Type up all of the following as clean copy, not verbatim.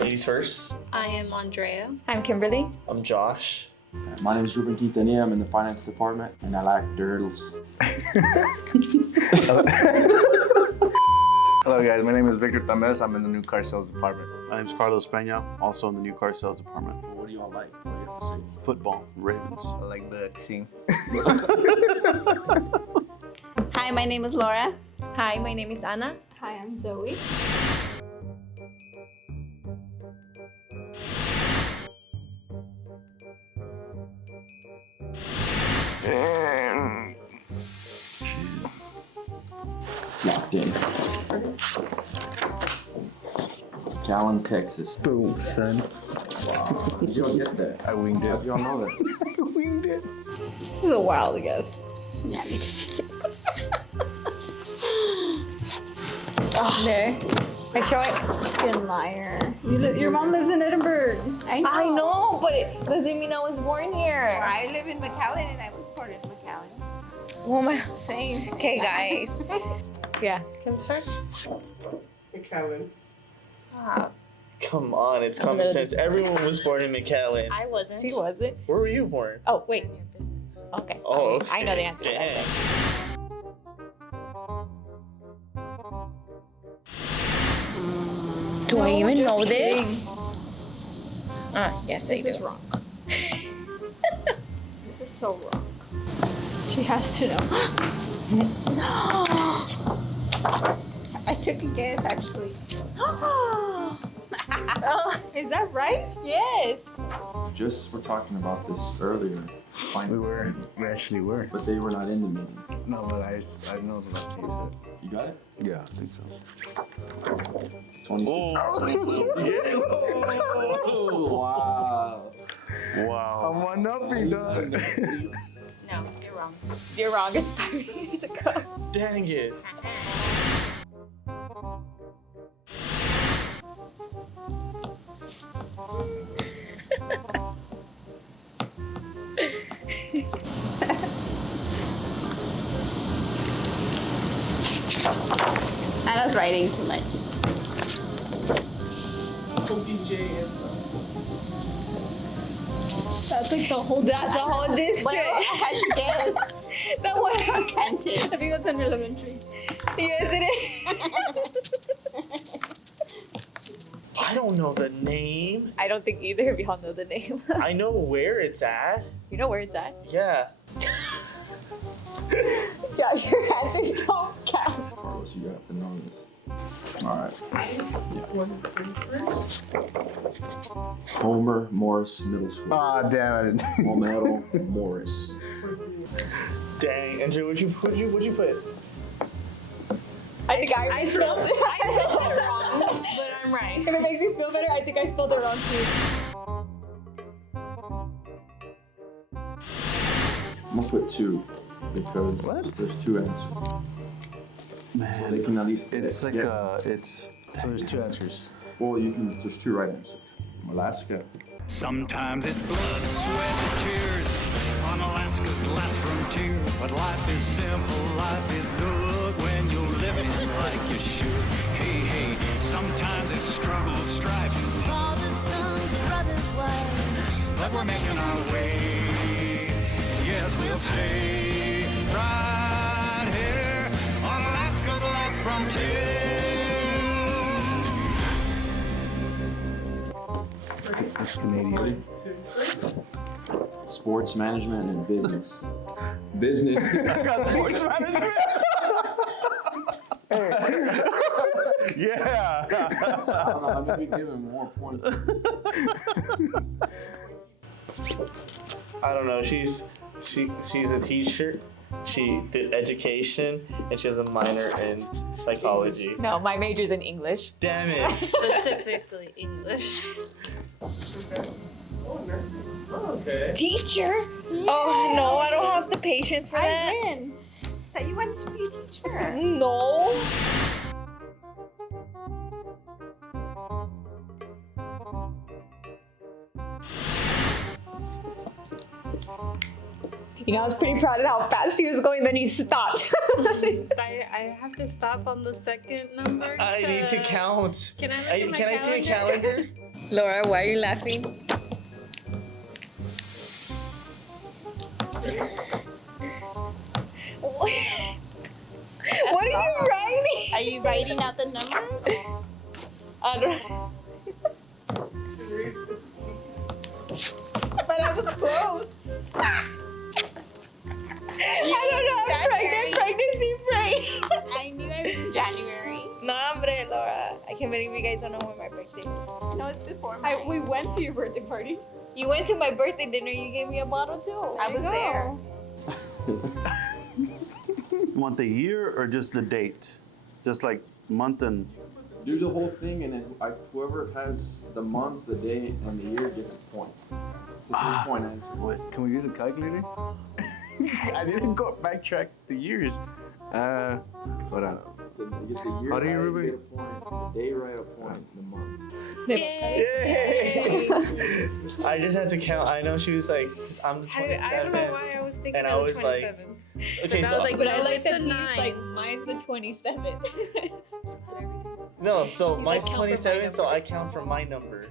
Ladies first. I am Andrea. I'm Kimberly. I'm Josh. My name is Ruben Quintanilla. I'm in the finance department, and I like turtles. Hello guys, my name is Victor Tamez. I'm in the new car sales department. My name's Carlos Peña, also in the new car sales department. What do y'all like? What do you have to say? Football, Ravens. I like the team. Hi, my name is Laura. Hi, my name is Anna. Hi, I'm Zoe. Locked in. Callan, Texas. Boom, son. Wow. Did y'all get that? I winged it. How'd y'all know that? I winged it. This is a wild guess. Yeah, me too. There. I show it. Fucking liar. Your mom lives in Edinburg. I know. But it doesn't mean I was born here. I live in McAllen and I was born in McAllen. What am I Same. Okay, guys. Yeah. Kim first? McAllen. Ah, Come on, it's common sense. Everyone was born in McAllen. I wasn't. she wasn't. Where were you born? Oh, wait. Okay. Oh, okay. I know the answer to that. Dang. Do I even know this? Yes, I do. This is wrong. This is so wrong. She has to know. I took a guess actually. Oh, Is that right? yes. Just were talking about this earlier. We actually were. But they were not in the meeting. No, but I know the last name. You got it? Yeah, I think so. 26. Oh. Wow. Wow. I'm one upping, dog. No, you're wrong. You're wrong. It's 5 years ago. Dang it. Anna's writing too much. OBJ and That's like the whole. That's the whole district. Well, I had to guess. That one. Canton. I think that's under elementary. Yes, it is. I don't know the name. I don't think either of y'all know the name. I know where it's at. You know where it's at? Yeah. Josh, your answers don't count. Carlos, you have to know this. All right. Homer Morris Middle School. Aw, damn it. Homer Morris. Dang, Andrew, what'd you put? I think I spelled it. I spelled it wrong, but I'm right. If it makes you feel better, I think I spelled it wrong too. I'm gonna put 2 because there's 2 answers. Man, They can at least it's like So there's 2 answers. Well, there's 2 right answers. Alaska. Sometimes it's blood, sweat, and tears on Alaska's last frontier. But life is simple, life is good when you're living like you should. Hey, hey, sometimes it's struggle, strife. Fathers, sons, brothers, wives. But we're making our way. Yes, we'll stay right here on Alaska's last frontier. That's Canadian. Sports management and business. Business. I got sports management. Yeah. I don't know, maybe give him more points. I don't know. She's a teacher. She did education, and she has a minor in psychology. No, my major's in English. Damn it. Specifically English. Oh, nursing. Oh, okay. Teacher? Oh no, I don't have the patience for that. I win. That you wanted to be a teacher. No. You know, I was pretty proud of how fast he was going, then he stopped. I have to stop on the second number. I need to count. Can I look at my Can I see a calendar? Laura, why are you laughing? What are you writing? Are you writing out the numbers? I don't. But I was close. I don't know. I'm pregnant. Pregnancy brain. I knew I was in January. No, hombre, Laura. I can't believe you guys don't know when my birthday is. No, it's before mine. We went to your birthday party. You went to my birthday dinner. You gave me a bottle too. I was there. You want the year or just the date? Just like month and. Do the whole thing, and then whoever has the month, the day, and the year gets a point. It's a 3-point answer. Wait. Can we use a calculator? I didn't go backtrack the years. Hold on. You get the year How do you right, remember? you get a point. The day right, a point. The month. Yay! I just had to count. I know she was like, 'cause I'm the 27th. I don't know why I was thinking And I of was the like, 27th. okay, But I so was like, But no, I like it's that a he's 9. like, mine's the 27th. no, so He's mine's like, count from my 27, so number. I count from my number.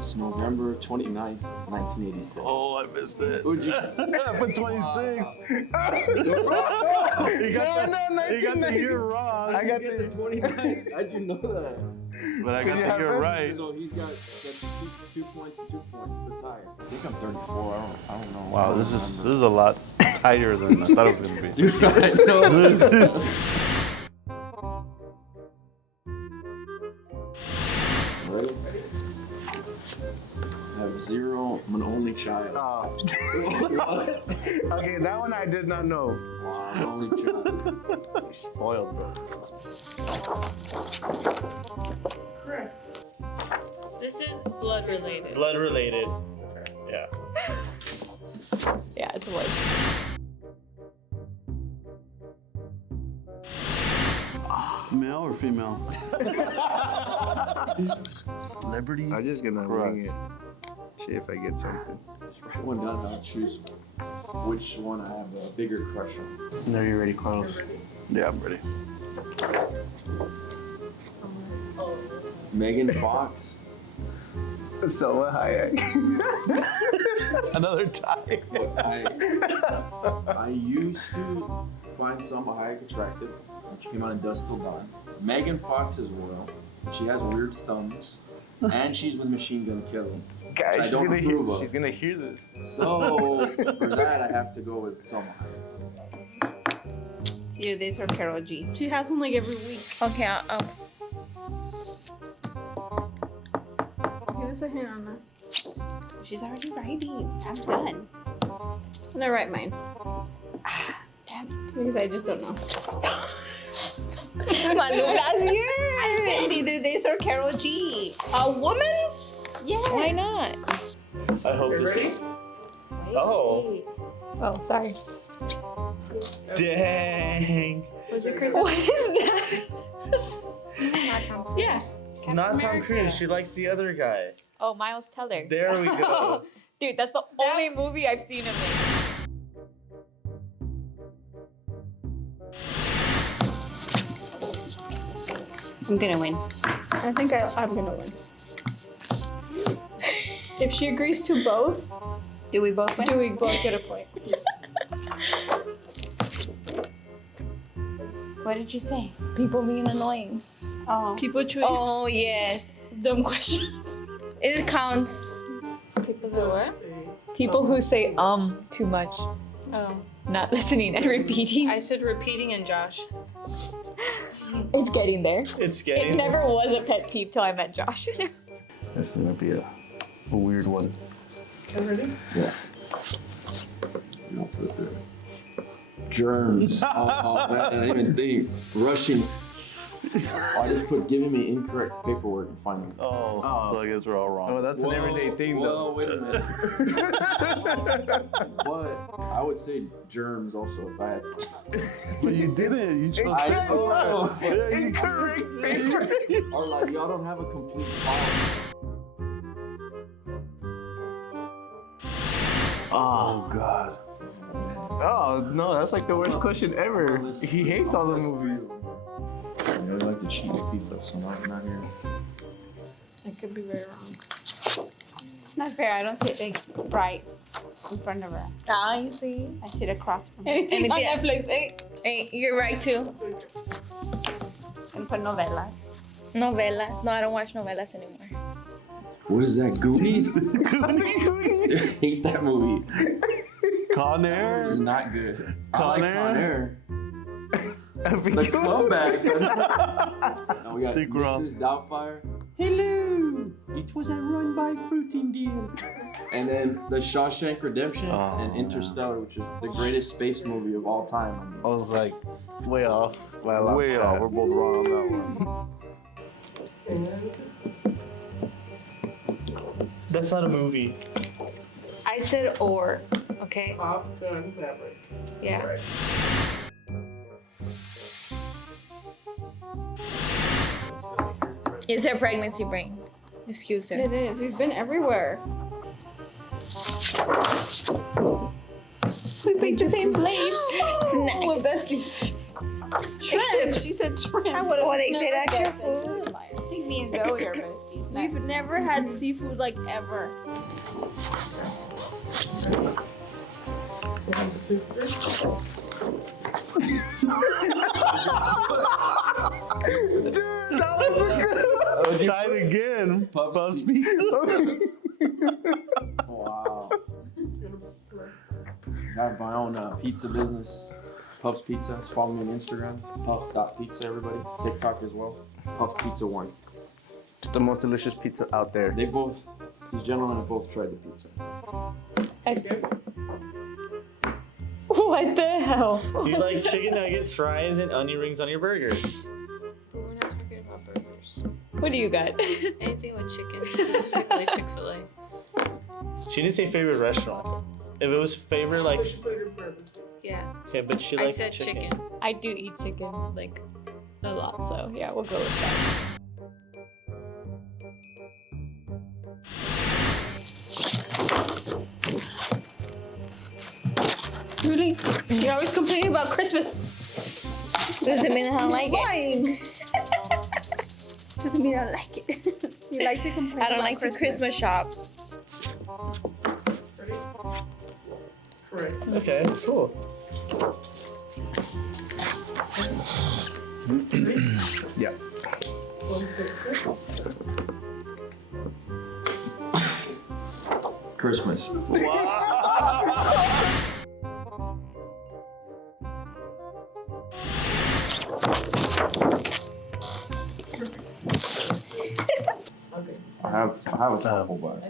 It's November 29th, 1987. Oh, I missed it. Who'd you? I put 26. You got the year wrong. I got the 29th. How'd you know that? But I got you the have year it? right. So he's got two points and 2 points. It's a tie. I think I'm 34. I don't know. Wow, this is a lot tighter than I thought it was gonna be. You're right. No. Ready? I have 0. I'm an only child. Oh. Okay, that one I did not know. Wow, I'm an only child. You're spoiled, bro. Correct. This is blood related. Blood related. Yeah. Yeah, it's what. Male or female? Celebrity? I'm just gonna Correct. wing it. See if I get something. Write one down and I'll choose which one I have a bigger crush on. Are you ready, Carlos? Yeah, I'm ready. Megan Fox. So high. Another tie. I used to find Selma Hayek attractive. She came out in Dust Till Dawn. Megan Fox is royal. She has weird thumbs. And she's with Machine Gun Kelly. Guys, I she's don't gonna approve hear. of. She's gonna hear this. So for that, I have to go with Selma Hayek. It's either this or Carol G. She has one like every week. Okay, I'll Give us a hint on this. She's already writing. I'm done. I'm gonna write mine. Damn it. Because I just don't know. Malu, that's yours. I said either this or Carol G. A woman? Yes. Why not? I hope You this. ready? Oh. Oh, sorry. Dang. Was it Chris? What is that? Not Tom Cruise. Yeah. Not Tom Cruise. She likes the other guy. Oh, Miles Teller. There we go. Dude, that's the only movie I've seen him in. I'm gonna win. I think I'm gonna win. If she agrees to both, Do we both win? do we both get a point? What did you say? People being annoying. Oh. People choose Oh, yes. Dumb questions. It counts. People that what? People who say too much. Oh, Not listening and repeating. I said repeating and Josh. It's getting there. It's It getting. never was a pet peeve till I met Josh. This is gonna be a weird one. You ready? Yeah. You don't put the germs. Oh man, I didn't even think. Russian. Oh, I just put giving me incorrect paperwork and finding. Oh, so I guess we're all wrong. Oh, that's an everyday thing, though. Well, wait a minute. But I would say germs also if I had to. But you didn't. You chose. I know. Incorrect paper. Or like y'all don't have a complete file. Oh God. Oh no, that's like the worst question ever. He hates all the movies. I really like to cheat with people, so not here. I could be very wrong. It's not fair. I don't sit like right in front of her. Ah, you see. I sit across from her. Anything on Netflix, eh? Hey, you're right too. And put novelas. Novelas. No, I don't watch novelas anymore. What is that? Goonies? Goonies. I hate that movie. Con Air. It's not good. I Con like Air? Con Air. The comeback. Now we got Think we're all- Mrs. Doubtfire. Hello. It was a run by fruiting deal. And then the Shawshank Redemption and Interstellar, which is the greatest space movie of all time. I was like, way off. Way off. We're both wrong on that one. That's not a movie. I said or. Okay. Top Gun Maverick. Yeah. Right. It's a pregnancy brain. Excuse her. It is. We've been everywhere. We picked the same place. Snacks. We're besties. Shrimp. She said shrimp. Oh, they say never that's your guessed food. it. I think me and Zoe are besties. We've never had seafood like ever. Dude, that was a good. Try it again. Puffs Pizza. Wow. I have my own pizza business. Puffs Pizza. Just follow me on Instagram. Puffs.pizza, everybody. TikTok as well. Puffs Pizza 1. It's the most delicious pizza out there. These gentlemen have both tried the pizza. What the hell? You like chicken nuggets, fries, and onion rings on your burgers. But we're not talking about burgers. What do you got? Anything with chicken, specifically Chick-fil-A. She didn't say favorite restaurant. If it was favorite, like, She put it in parentheses. Yeah. okay, but she I likes said chicken. I do eat chicken like a lot, so yeah, we'll go with that. Really? You're always complaining about Christmas. Doesn't mean I don't like it. Lying. Doesn't mean I don't like it. You like to complain. I don't about like to Christmas shop. Ready? Correct. Okay, cool. Yeah. 1, 2, 3. Christmas. I have a couple, but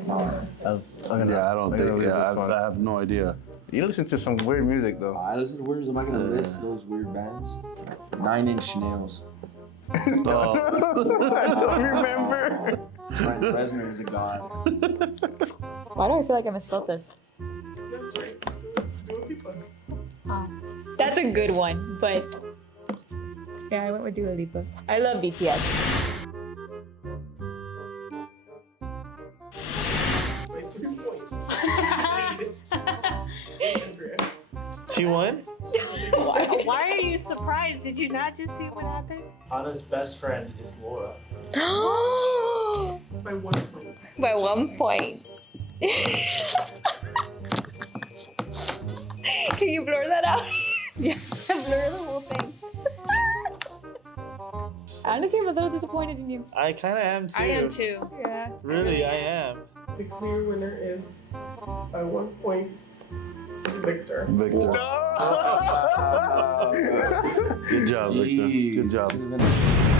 Yeah, I don't think. Yeah, I have no idea. You listen to some weird music though. I listen to words. Am I gonna list those weird bands? 9 Inch Nails. I don't remember. Brent Reznor is a god. Why do I feel like I misspelled this? No, sorry. Do a keep one. That's a good one, but yeah, I went with Dua Lipa. I love BTS. Wait, 3 points. Andrea. She won? Why are you surprised? Did you not just see what happened? Anna's best friend is Laura. By 1 point. By 1 point. Can you blur that out? Yeah, blur the whole thing. Honestly, I'm a little disappointed in you. I kind of am too. I am too. Yeah. Really, I am. The clear winner is by 1 point, Victor. Victor. Good job, Victor. Good job. Jeez.